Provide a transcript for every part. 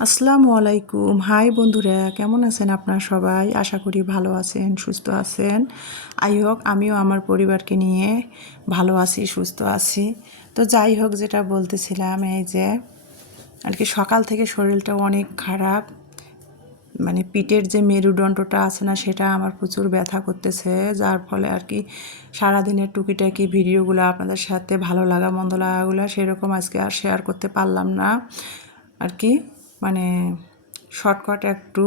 আসসালামু আলাইকুম। হাই বন্ধুরা, কেমন আছেন আপনারা সবাই? আশা করি ভালো আছেন, সুস্থ আছেন। হোক আমিও আমার পরিবারকে নিয়ে ভালো আছি, সুস্থ আছি। তো যাই হোক, যেটা বলতেছিলাম, এই যে আর কি সকাল থেকে শরীরটা অনেক খারাপ। মানে পিঠের যে মেরুদণ্ডটা আছে না, সেটা আমার প্রচুর ব্যথা করতেছে, যার ফলে আর কি সারাদিনের টুকিটাকি ভিডিওগুলো আপনাদের সাথে ভালো লাগা মন্দ লাগাগুলো সেরকম আজকে আর শেয়ার করতে পারলাম না আর কি। মানে শর্টকাট একটু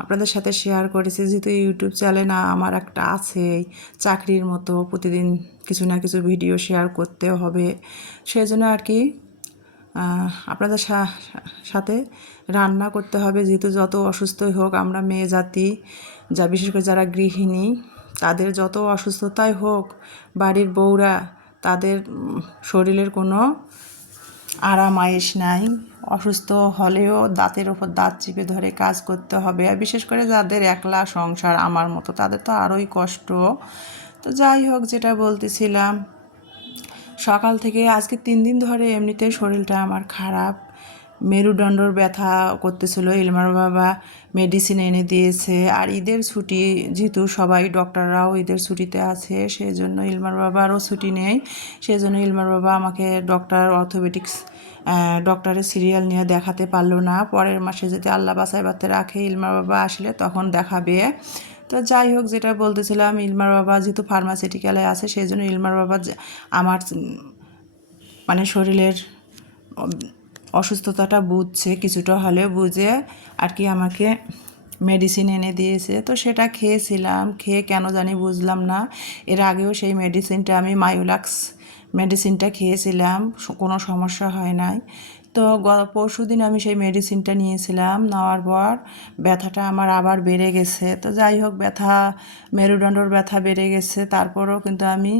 আপনাদের সাথে শেয়ার করেছি, যেহেতু ইউটিউব চ্যানেল না আমার একটা আছে, চাকরির মতো প্রতিদিন কিছু না কিছু ভিডিও শেয়ার করতে হবে, সেজন্য আর কি আপনাদের সাথে রান্না করতে হবে। যেহেতু যত অসুস্থই হোক, আমরা মেয়ে জাতি, যা বিশেষ করে যারা গৃহিণী, তাদের যত অসুস্থতাই হোক, বাড়ির বউরা, তাদের শরীরের কোনো আরাম আয়েশ নাই। অসুস্থ হলেও দাঁতের ওপর দাঁত চিপে ধরে কাজ করতে হবে। আর বিশেষ করে যাদের একলা সংসার আমার মতো, তাদের তো আরোই কষ্ট। তো যাই হোক, যেটা বলতেছিলাম, সকাল থেকে আজকে 3 দিন ধরে এমনিতেই শরীরটা আমার খারাপ। মেরুদণ্ডর ব্যথা করতেছিল। ইলমার বাবা মেডিসিন এনে দিয়েছে। আর ঈদের ছুটি, যেহেতু সবাই ডক্টররাও ঈদের ছুটিতে আছে, সেই জন্য ইলমার বাবারও ছুটি নেই। সেই জন্য ইলমার বাবা আমাকে অর্থোপেডিক্স ডক্টরের সিরিয়াল নিয়ে দেখাতে পারলো না। পরের মাসে যদি আল্লাহ বাসায় বাতে রাখে, ইলমার বাবা আসলে তখন দেখাবে। তো যাই হোক, যেটা বলতেছিলাম, ইলমার বাবা যেহেতু ফার্মাসিউটিক্যালে আছে, সেই জন্য ইলমার বাবা আমার মানে শরীরের অসুস্থতাটা বুঝছে, কিছুটা হলেও বুঝে আর কি আমাকে মেডিসিন এনে দিয়েছে। তো সেটা খেয়েছিলাম, খেয়ে কেন জানি বুঝলাম না, এর আগেও সেই মেডিসিনটা আমি মায়োলাক্স মেডিসিনটা খেয়েছিলাম, কোনো সমস্যা হয় নাই। তো পরশু দিন আমি সেই মেডিসিনটা নিয়েছিলাম, নেওয়ার পর ব্যথাটা আমার আবার বেড়ে গেছে। তো যাই হোক, মেরুদণ্ডর ব্যথা বেড়ে গেছে, তারপরেও কিন্তু আমি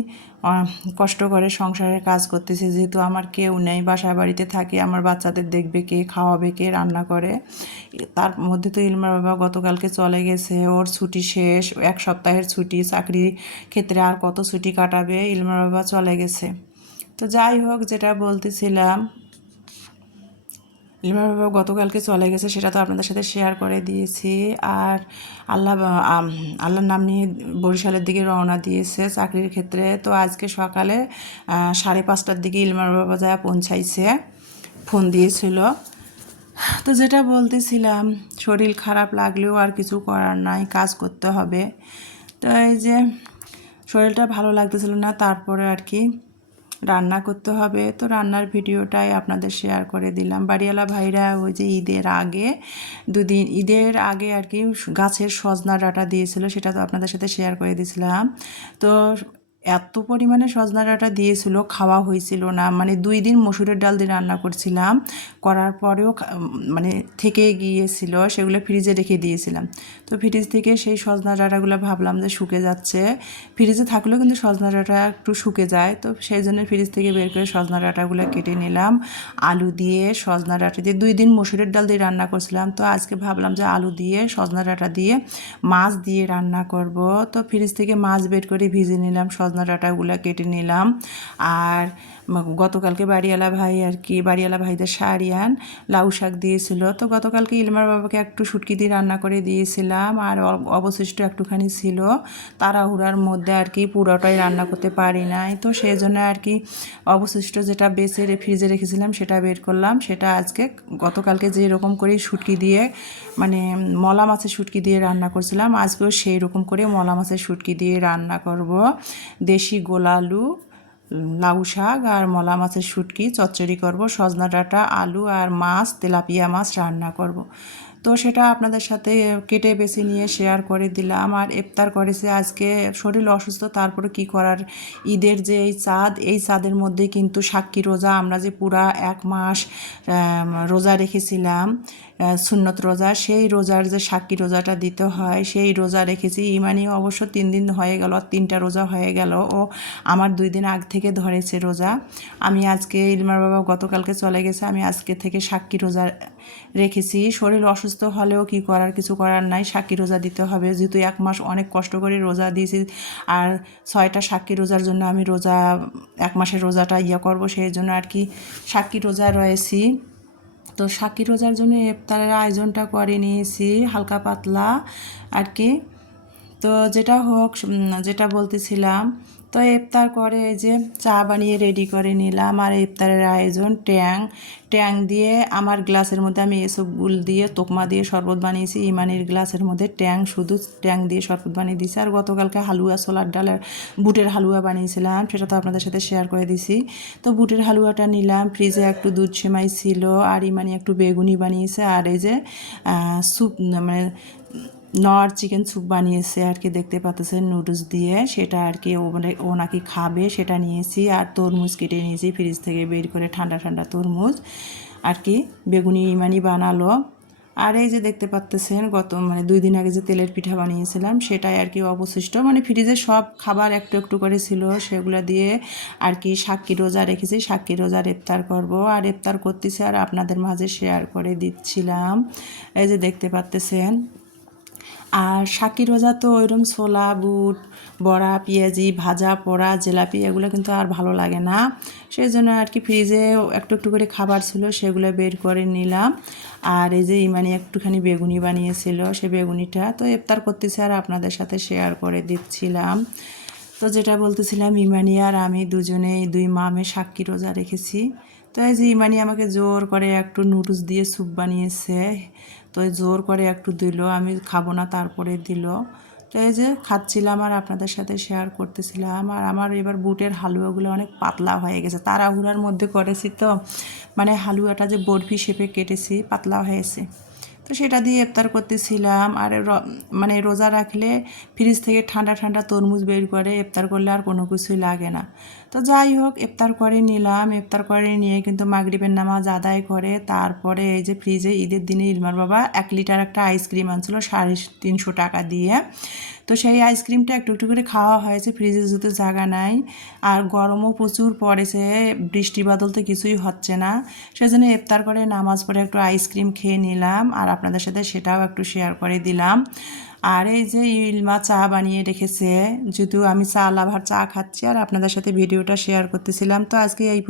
কষ্ট করে সংসারের কাজ করতেছি, যেহেতু আমার কেউ নেই, বাসা বাড়িতে থাকি, আমার বাচ্চাদের দেখবে কে, খাওয়াবে কে, রান্না করে। তার মধ্যে তো ইলমার বাবা গতকালকে চলে গেছে, ওর ছুটি শেষ, 1 সপ্তাহের ছুটি, চাকরি ক্ষেত্রে আর কত ছুটি কাটাবে, ইলমার বাবা চলে গেছে। তো যাই হোক, যেটা বলতেছিলাম, ইলমার বাবা গতকালকে চলে গেছে, সেটা তো আপনাদের সাথে শেয়ার করে দিয়েছি। আর আল্লাহ আল্লাহর নাম নিয়ে বরিশালের দিকে রওনা দিয়েছে চাকরির ক্ষেত্রে। তো আজকে সকালে 5:30টার দিকে ইলমার বাবা যায় পৌঁছাইছে, ফোন দিয়েছিল। তো যেটা বলতেছিলাম, শরীর খারাপ লাগলেও আর কিছু করার নাই, কাজ করতে হবে। তো এই যে শরীরটা ভালো লাগতেছিল না, তারপরে আর কি রান্না করতে হবে। তো রান্নার ভিডিওটাই আপনাদের শেয়ার করে দিলাম। বাড়িওয়ালা ভাইরা ওই যে ঈদের আগে আর কি গাছের সজনা ডাঁটা দিয়েছিল, সেটা তো আপনাদের সাথে শেয়ার করে দিয়েছিলাম। তো এত পরিমাণে সজনা ডাঁটা দিয়েছিল, খাওয়া হয়েছিল না। মানে 2 দিন মসুরের ডাল দিয়ে রান্না করছিলাম, করার পরেও মানে থেকে গিয়েছিল, সেগুলো ফ্রিজে রেখে দিয়েছিলাম। তো ফ্রিজ থেকে সেই সজনা ডাঁটাগুলো ভাবলাম যে শুকে যাচ্ছে, ফ্রিজে থাকলেও কিন্তু সজনা ডাঁটা একটু শুকে যায়। তো সেই জন্য ফ্রিজ থেকে বের করে সজনা ডাঁটাগুলো কেটে নিলাম, আলু দিয়ে, সজনা ডাঁটা দিয়ে। 2 দিন মসুরের ডাল দিয়ে রান্না করছিলাম, তো আজকে ভাবলাম যে আলু দিয়ে, সজনা ডাঁটা দিয়ে, মাছ দিয়ে রান্না করব। তো ফ্রিজ থেকে মাছ বের করে ভিজে নিলাম, সজনা ডাঁটাগুলো কেটে নিলাম। আর গতকালকে বাড়িওয়ালা ভাইদের শাড়িয়ান লাউ শাক দিয়েছিল। তো গতকালকে ইলমার বাবাকে একটু শুটকি দিয়ে রান্না করে দিয়েছিলাম, আর অবশিষ্ট একটুখানি ছিল। তাড়াহুড়ার মধ্যে আর কি পুরোটাই রান্না করতে পারি নাই, তো সেই জন্য আর কি অবশিষ্ট যেটা বেঁচে ফ্রিজে রেখেছিলাম সেটা বের করলাম। সেটা আজকে গতকালকে যেরকম করে শুটকি দিয়ে, মানে মলা মাছের শুটকি দিয়ে রান্না করছিলাম, আজকেও সেই রকম করে মলা মাছের শুটকি দিয়ে রান্না করব। দেশি গোলালু, লাউ শাক আর মলা মাছের শুটকি চচ্চড়ি করব, সজনা ডাঁটা, আলু আর মাছ, তেলাপিয়া মাছ রান্না করব। তো সেটা আপনাদের সাথে কেটে বেছে নিয়ে শেয়ার করে দিলাম। আর ইফতার করেছে আজকে, শরীর অসুস্থ, তারপরে কি করার, ঈদের যে এই চাঁদের মধ্যে কিন্তু সাক্ষী রোজা, আমরা যে পুরা 1 মাস রোজা রেখেছিলাম, সুন্নত রোজা, সেই রোজার যে সাক্ষী রোজাটা দিতে হয়, সেই রোজা রেখেছি। ইমানি অবশ্য 3 দিন হয়ে গেল, 3টা রোজা হয়ে গেল, ও আমার 2 দিন আগ থেকে ধরেছে রোজা। আমি আজকে, ইলমার বাবা গতকালকে চলে গেছে, আমি আজকে থেকে সাক্ষী রোজা রেখেছি। শরীর অসুস্থ হলেও কি করার, কিছু করার নাই, সাক্ষী রোজা দিতে হবে, যেহেতু 1 মাস অনেক কষ্ট করে রোজা দিয়েছি। আর 6টা সাক্ষী রোজার জন্য আমি 1 মাসের রোজাটা করব, সেই জন্য আর কি সাক্ষী রোজা রয়েছি। তো সাকি রোজার জন্য ইফতারের আয়োজনটা করে নিয়েছি হালকা পাতলা আর কি। তো যেটা হোক, যেটা বলতেছিলাম, তো ইফতার করে এই যে চা বানিয়ে রেডি করে নিলাম। আর ইফতারের আয়োজন ট্যাং দিয়ে আমার গ্লাসের মধ্যে আমি এসব গুল দিয়ে তোকমা দিয়ে শরবত বানিয়েছি। ইমানির গ্লাসের মধ্যে শুধু ট্যাং দিয়ে শরবত বানিয়ে দিয়েছি। আর গতকালকে হালুয়া, ছোলার ডালের বুটের হালুয়া বানিয়েছিলাম, সেটা তো আপনাদের সাথে শেয়ার করে দিছি। তো বুটের হালুয়াটা নিলাম, ফ্রিজে একটু দুধ সেমাই ছিল, আর ইমানি একটু বেগুনি বানিয়েছে, আর এই যে স্যুপ মানে নর চিকেন স্যুপ বানিয়েছে আর কি, দেখতে পাচ্ছেন নুডলস দিয়ে, সেটা আর কি ও নাকি খাবে, সেটা নিয়েছি। আর তরমুজ কেটে নিয়েছি ফ্রিজ থেকে বের করে, ঠান্ডা ঠান্ডা তরমুজ আর কি। বেগুনি ইমানি বানালো। আর এই যে দেখতে পাচ্ছেন মানে 2 দিন আগে যে তেলের পিঠা বানিয়েছিলাম, সেটাই আর কি অবশিষ্ট, মানে ফ্রিজে সব খাবার একটু একটু করে ছিল, সেগুলো দিয়ে আর কি সাক্ষী রোজা রেখেছি। সাক্ষী রোজার ইফতার করব, আর ইফতার করতেছি আর আপনাদের মাঝে শেয়ার করে দিচ্ছিলাম। এই যে দেখতে পাচ্ছেন। আর সাকি রোজা তো ওইরকম ছোলা, বুট, বড়া, পেঁয়াজি, ভাজা, পোড়া, জিলাপি এগুলো কিন্তু আর ভালো লাগে না। সেই জন্য আর কি ফ্রিজে একটু একটু করে খাবার ছিল, সেগুলো বের করে নিলাম। আর এই যে ইমানি একটুখানি বেগুনি বানিয়েছিল, সে বেগুনিটা তো ইফতার করতেছি আর আপনাদের সাথে শেয়ার করে দিচ্ছিলাম। তো যেটা বলতেছিলাম, ইমানি আর আমি দুজনেই 2 মামে সাক্ষী রোজা রেখেছি। তো এই যে ইমানি আমাকে জোর করে একটু নুডলস দিয়ে স্যুপ বানিয়েছে, তো জোর করে একটু দিল, আমি খাবো না তারপরে দিল। তো এই যে খাচ্ছিলাম আর আপনাদের সাথে শেয়ার করতেছিলাম। আর আমার এবার বুটের হালুয়াগুলো অনেক পাতলা হয়ে গেছে, তাড়াহুড়ার মধ্যে করেছি তো, মানে হালুয়াটা যে বরফি শেপে কেটেছি পাতলা হয়েছে। তো সেটা দিয়ে ইফতার করতেছিলাম। আর মানে রোজা রাখলে ফ্রিজ থেকে ঠান্ডা ঠান্ডা তরমুজ বের করে ইফতার করলে আর কোনো কিছুই লাগে না। তো যাই হোক, ইফতার করে নিলাম। ইফতার করে নিয়ে কিন্তু মাগরিবের নামাজ আদায় করে তারপরে এই যে ফ্রিজে ঈদের দিনে ইলমার বাবা 1 লিটার একটা আইসক্রিম আনছিল 350 টাকা দিয়ে। তো সেই আইসক্রিমটা একটু একটু করে খাওয়া হয়েছে, ফ্রিজে যেহেতু জায়গা নাই, আর গরমও প্রচুর পড়েছে, বৃষ্টি বাদল তো কিছুই হচ্ছে না। সেজন্য ইফতার করে নামাজ পড়ে একটু আইসক্রিম খেয়ে নিলাম, আর আপনাদের সাথে সেটাও একটু শেয়ার করে দিলাম। আর এই যে ইলমা চা বানিয়ে রেখেছে, যেহেতু আমি চা লাভার, চা খাচ্ছি আর আপনাদের সাথে ভিডিওটা শেয়ার করতেছিলাম। তো আজকে এই